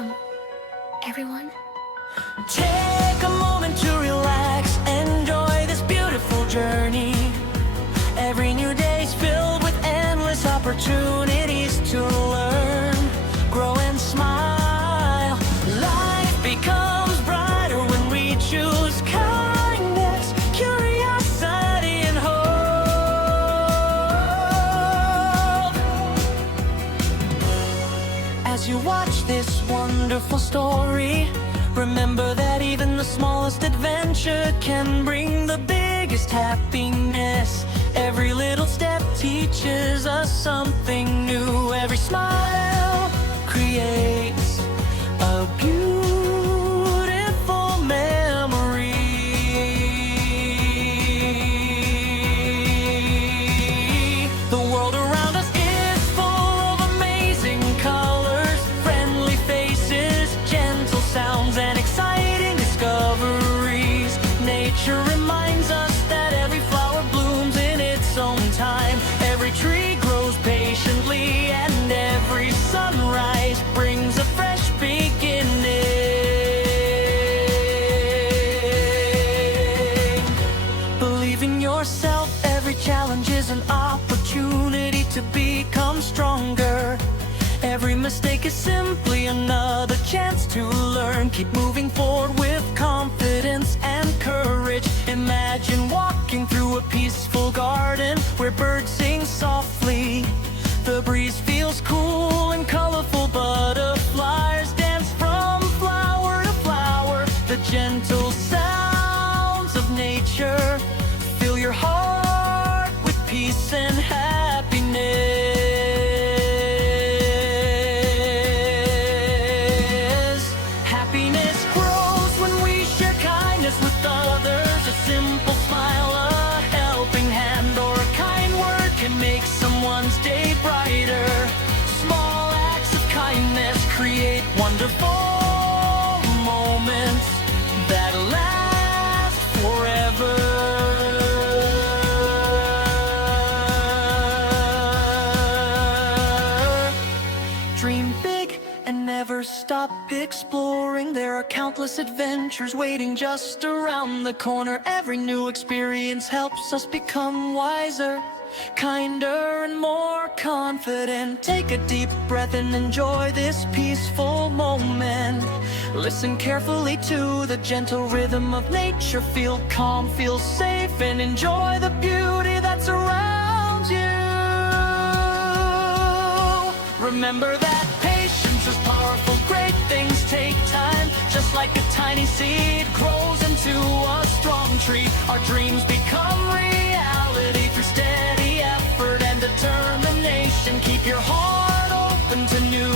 Welcome, everyone. Take a moment to relax, enjoy this beautiful journey. Every new day's filled with endless opportunities to learn, grow and smile. Life becomes brighter when we choose kindness, curiosity and hope. As you watch this wonderful story, remember that even the smallest adventure can bring the biggest happiness. Every little step teaches us something new. Every smile creates a beautiful memory. The world around us is full of amazing colors, friendly faces, gentle sounds, and exciting discoveries. Nature reminds us that every flower blooms in its own time. Every tree grows patiently, and every sunrise brings a fresh beginning. Believe in yourself, every challenge is an opportunity to become stronger. Every mistake is simply another chance to learn. Keep moving forward with confidence and courage. Imagine walking through a peaceful garden where birds sing softly. The breeze feels cool and colorful. Butterflies dance from flower to flower. The gentle sounds of nature fill your heart with peace and happiness. Happiness grows when we share kindness with others. A simple smile, a helping hand, or a kind word can make someone's day brighter. Small acts of kindness create wonderful moments that last forever. Dream big and never stop exploring. There are countless adventures waiting just around the corner. Every new experience helps us become wiser, kinder and more confident. Take a deep breath and enjoy this peaceful moment. Listen carefully to the gentle rhythm of nature. Feel calm, feel safe, and enjoy the beauty that's around you. Remember that patience is powerful. Great things take time. Just like a tiny seed grows into a strong tree, our dreams become reality through steady effort and determination. Keep your heart open to new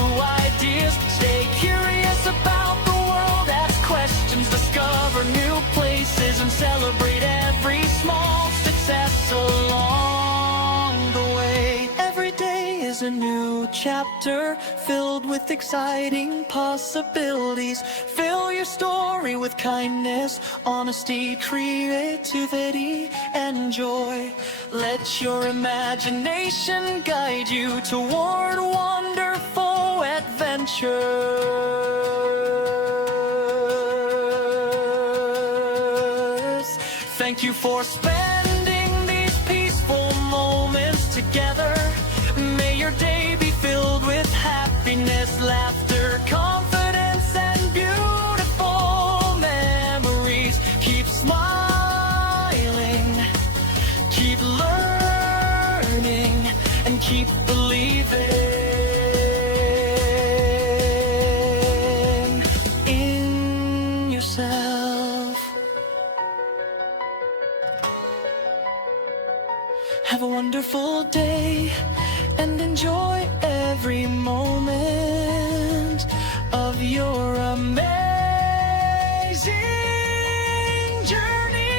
ideas. Stay curious about the world. Ask questions, discover new places, and celebrate every small success along the way. Every day is a new chapter filled with exciting possibilities. Fill your story with kindness, honesty, creativity, and joy. Let your imagination guide you toward wonderful adventures. Thank you for spending these peaceful moments together. May your day be filled with happiness, laughter, confidence, and beautiful memories. Keep smiling, keep learning, and keep believing in yourself. Have a wonderful day and enjoy every moment of your amazing journey.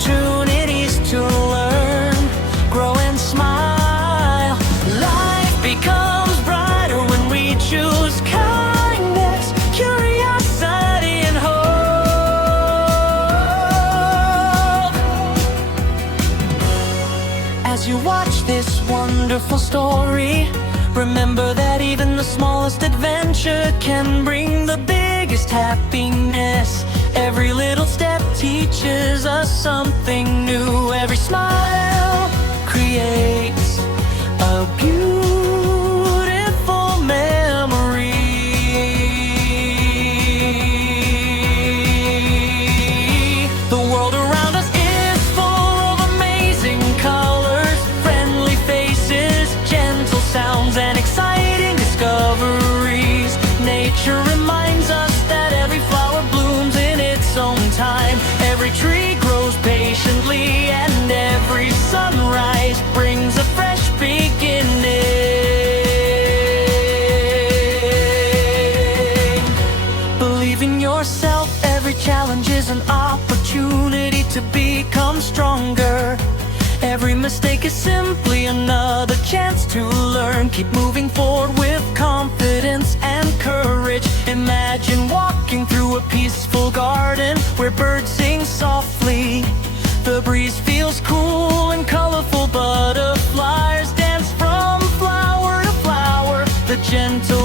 opportunities to learn, grow and smile. Life becomes brighter when we choose kindness, curiosity, and hope. As you watch this wonderful story, remember that even the smallest adventure can bring the biggest happiness. Every little step teaches us something new. Every smile creates a beautiful memory. The world around us is full of amazing colors, friendly faces, gentle sounds, and exciting discoveries. Nature reminds us that every flower blooms in its own time. Every tree grows patiently, and every sunrise brings a fresh beginning. Believe in yourself, every challenge is an opportunity to become stronger. Every mistake is simply another chance to learn. Keep moving forward with confidence and courage. Imagine walking through a peaceful garden where birds sing softly. The breeze feels cool and colorful. Butterflies dance from flower to flower. The gentle